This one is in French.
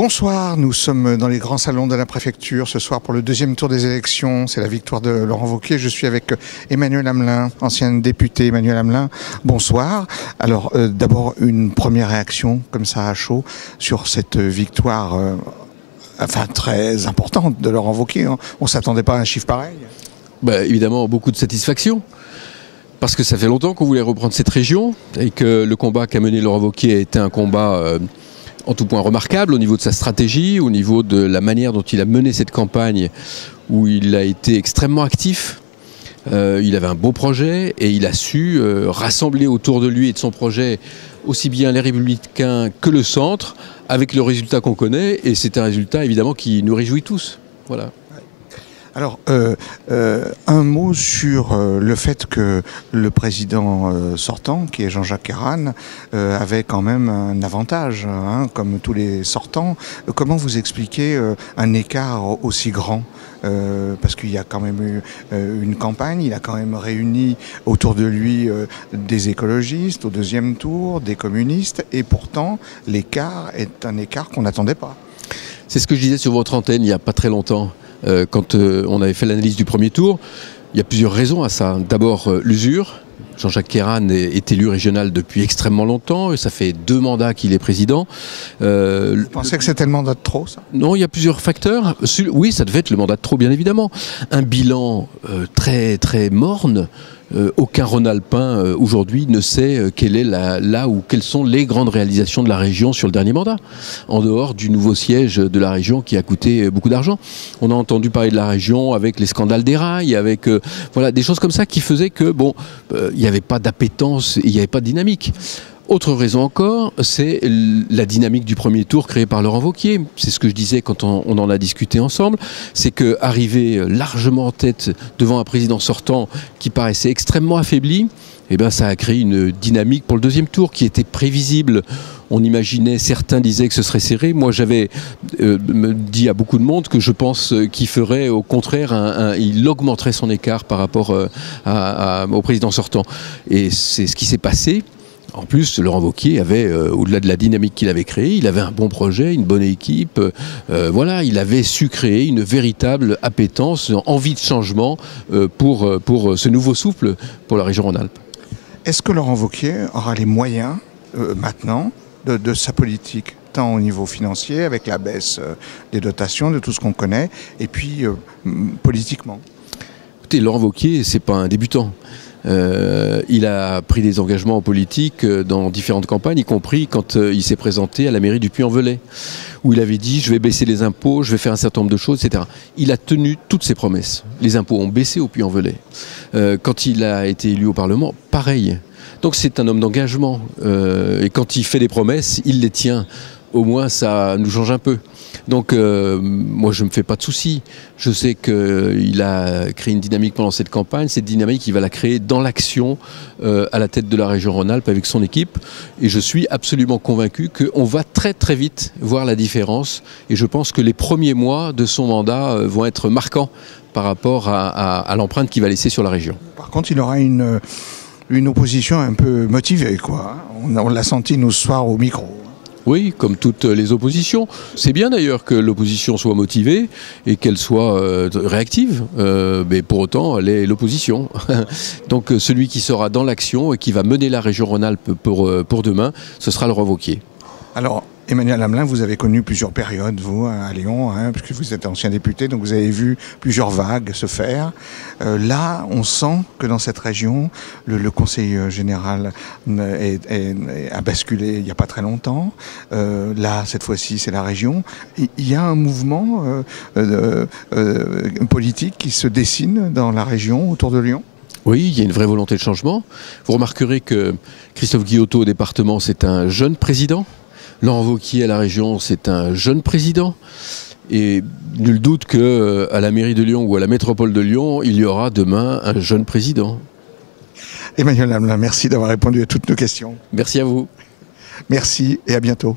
Bonsoir, nous sommes dans les grands salons de la préfecture ce soir pour le deuxième tour des élections. C'est la victoire de Laurent Wauquiez. Je suis avec Emmanuel Hamelin, ancien député. Emmanuel Hamelin, bonsoir. Alors d'abord une première réaction comme ça à chaud sur cette victoire très importante de Laurent Wauquiez. On ne s'attendait pas à un chiffre pareil. Évidemment, beaucoup de satisfaction. Parce que ça fait longtemps qu'on voulait reprendre cette région et que le combat qu'a mené Laurent Wauquiez a été un combat en tout point remarquable au niveau de sa stratégie, au niveau de la manière dont il a mené cette campagne où il a été extrêmement actif. Il avait un beau projet et il a su rassembler autour de lui et de son projet aussi bien les Républicains que le centre avec le résultat qu'on connaît, et c'est un résultat évidemment qui nous réjouit tous. Voilà. Alors, un mot sur le fait que le président sortant, qui est Jean-Jacques Herrane, avait quand même un avantage, comme tous les sortants. Comment vous expliquez un écart aussi grand parce qu'il y a quand même eu une campagne, il a quand même réuni autour de lui des écologistes au deuxième tour, des communistes, et pourtant l'écart est un écart qu'on n'attendait pas. C'est ce que je disais sur votre antenne il n'y a pas très longtemps. Quand on avait fait l'analyse du premier tour, il y a plusieurs raisons à ça. D'abord, l'usure. Jean-Jacques Herrane est élu régional depuis extrêmement longtemps. Ça fait 2 mandats qu'il est président. Vous pensez que c'était le mandat de trop, ça? Non, il y a plusieurs facteurs. Oui, ça devait être le mandat de trop, bien évidemment. Un bilan très, très morne. Aucun Rhône-Alpin aujourd'hui ne sait quelles sont les grandes réalisations de la région sur le dernier mandat, en dehors du nouveau siège de la région qui a coûté beaucoup d'argent. On a entendu parler de la région avec les scandales des rails, avec voilà, des choses comme ça qui faisaient que il n'y avait pas d'appétence, il n'y avait pas de dynamique. Autre raison encore, c'est la dynamique du premier tour créée par Laurent Wauquiez. C'est ce que je disais quand on en a discuté ensemble. C'est qu'arriver largement en tête devant un président sortant qui paraissait extrêmement affaibli, ça a créé une dynamique pour le deuxième tour qui était prévisible. On imaginait, certains disaient que ce serait serré. Moi, j'avais dit à beaucoup de monde que je pense qu'il ferait au contraire, il augmenterait son écart par rapport au président sortant. Et c'est ce qui s'est passé. En plus, Laurent Wauquiez avait, au-delà de la dynamique qu'il avait créée, il avait un bon projet, une bonne équipe. Voilà, il avait su créer une véritable appétence, envie de changement pour ce nouveau souffle pour la région Rhône-Alpes. Est-ce que Laurent Wauquiez aura les moyens maintenant de sa politique, tant au niveau financier, avec la baisse des dotations, de tout ce qu'on connaît, et puis politiquement? Écoutez, Laurent Wauquiez, c'est pas un débutant. Il a pris des engagements politiques dans différentes campagnes, y compris quand il s'est présenté à la mairie du Puy-en-Velay, où il avait dit « je vais baisser les impôts, je vais faire un certain nombre de choses, etc. » Il a tenu toutes ses promesses. Les impôts ont baissé au Puy-en-Velay. Quand il a été élu au Parlement, pareil. Donc c'est un homme d'engagement. Et quand il fait des promesses, il les tient. Au moins, ça nous change un peu. Donc, moi, je ne me fais pas de soucis. Je sais qu'il a créé une dynamique pendant cette campagne. Cette dynamique, il va la créer dans l'action à la tête de la région Rhône-Alpes avec son équipe. Et je suis absolument convaincu qu'on va très, très vite voir la différence. Et je pense que les premiers mois de son mandat vont être marquants par rapport à l'empreinte qu'il va laisser sur la région. Par contre, il aura une opposition un peu motivée, quoi. On l'a senti, nous, ce soir, au micro. Oui, comme toutes les oppositions. C'est bien d'ailleurs que l'opposition soit motivée et qu'elle soit réactive, mais pour autant, elle est l'opposition. Donc celui qui sera dans l'action et qui va mener la région Rhône-Alpes pour demain, ce sera Laurent Wauquiez. Alors, Emmanuel Hamelin, vous avez connu plusieurs périodes, vous, à Lyon, puisque vous êtes ancien député, donc vous avez vu plusieurs vagues se faire. Là, on sent que dans cette région, le Conseil général a basculé il n'y a pas très longtemps. Là, cette fois-ci, c'est la région. Il y a un mouvement politique qui se dessine dans la région, autour de Lyon. Oui, il y a une vraie volonté de changement. Vous remarquerez que Christophe Guillotot au département, c'est un jeune président. Laurent Wauquiez à la région, c'est un jeune président. Et nul doute qu'à la mairie de Lyon ou à la métropole de Lyon, il y aura demain un jeune président. Emmanuel Hamelin, merci d'avoir répondu à toutes nos questions. Merci à vous. Merci et à bientôt.